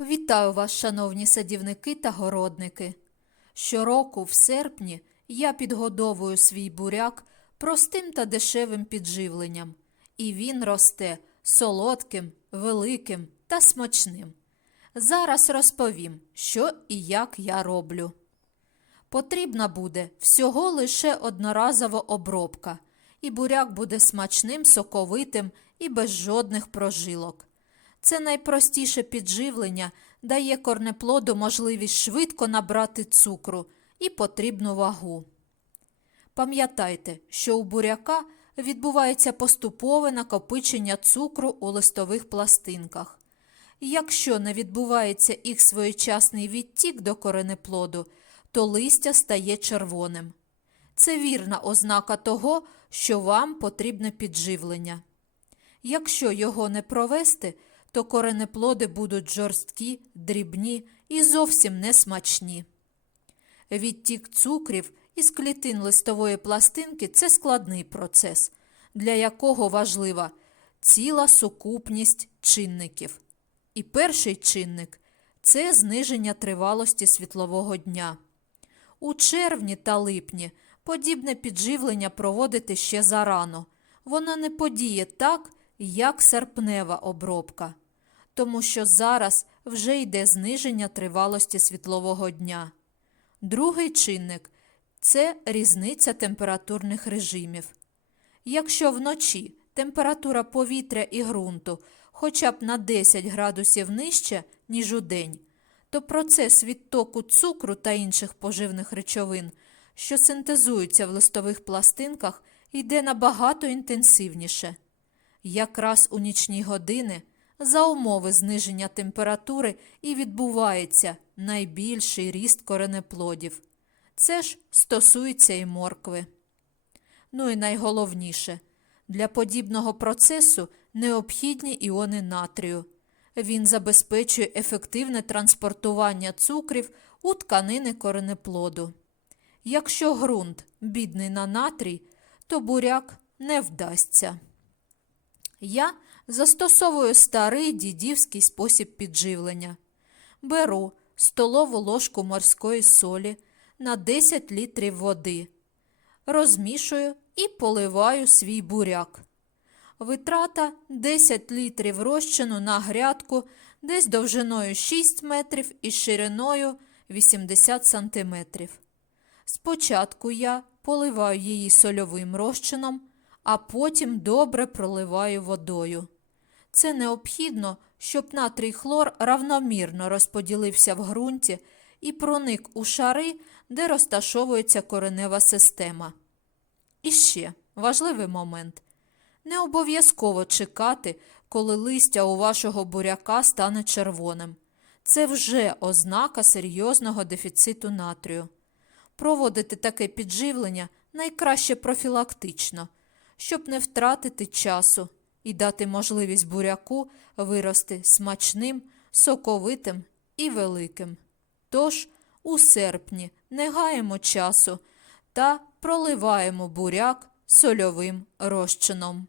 Вітаю вас, шановні садівники та городники. Щороку, в серпні, я підгодовую свій буряк простим та дешевим підживленням, і він росте солодким, великим та смачним. Зараз розповім, що і як я роблю. Потрібна буде всього лише одноразова обробка, і буряк буде смачним, соковитим і без жодних прожилок. Це найпростіше підживлення дає корнеплоду можливість швидко набрати цукру і потрібну вагу. Пам'ятайте, що у буряка відбувається поступове накопичення цукру у листових пластинках. Якщо не відбувається їх своєчасний відтік до коренеплоду, то листя стає червоним. Це вірна ознака того, що вам потрібне підживлення. Якщо його не провести, то коренеплоди будуть жорсткі, дрібні і зовсім не смачні. Відтік цукрів із клітин листової пластинки це складний процес, для якого важлива ціла сукупність чинників. І перший чинник це зниження тривалості світлового дня. У червні та липні подібне підживлення проводити ще зарано. Воно не подіє так, як серпнева обробка, тому що зараз вже йде зниження тривалості світлового дня. Другий чинник це різниця температурних режимів. Якщо вночі температура повітря і ґрунту хоча б на 10 градусів нижче, ніж у день, то процес відтоку цукру та інших поживних речовин, що синтезуються в листових пластинках, йде набагато інтенсивніше. Якраз у нічні години за умови зниження температури і відбувається найбільший ріст коренеплодів. Це ж стосується і моркви. Ну і найголовніше, для подібного процесу необхідні іони натрію. Він забезпечує ефективне транспортування цукрів у тканини коренеплоду. Якщо ґрунт бідний на натрій, то буряк не вдасться. Я застосовую старий дідівський спосіб підживлення. Беру столову ложку морської солі на 10 літрів води, розмішую і поливаю свій буряк. Витрата 10 літрів розчину на грядку десь довжиною 6 метрів і шириною 80 сантиметрів. Спочатку я поливаю її сольовим розчином, а потім добре проливаю водою. Це необхідно, щоб натрій хлор равномірно розподілився в ґрунті і проник у шари, де розташовується коренева система. І ще важливий момент. Не обов'язково чекати, коли листя у вашого буряка стане червоним. Це вже ознака серйозного дефіциту натрію. Проводити таке підживлення найкраще профілактично, щоб не втратити часу і дати можливість буряку вирости смачним, соковитим і великим. Тож у серпні не гаємо часу та проливаємо буряк сольовим розчином.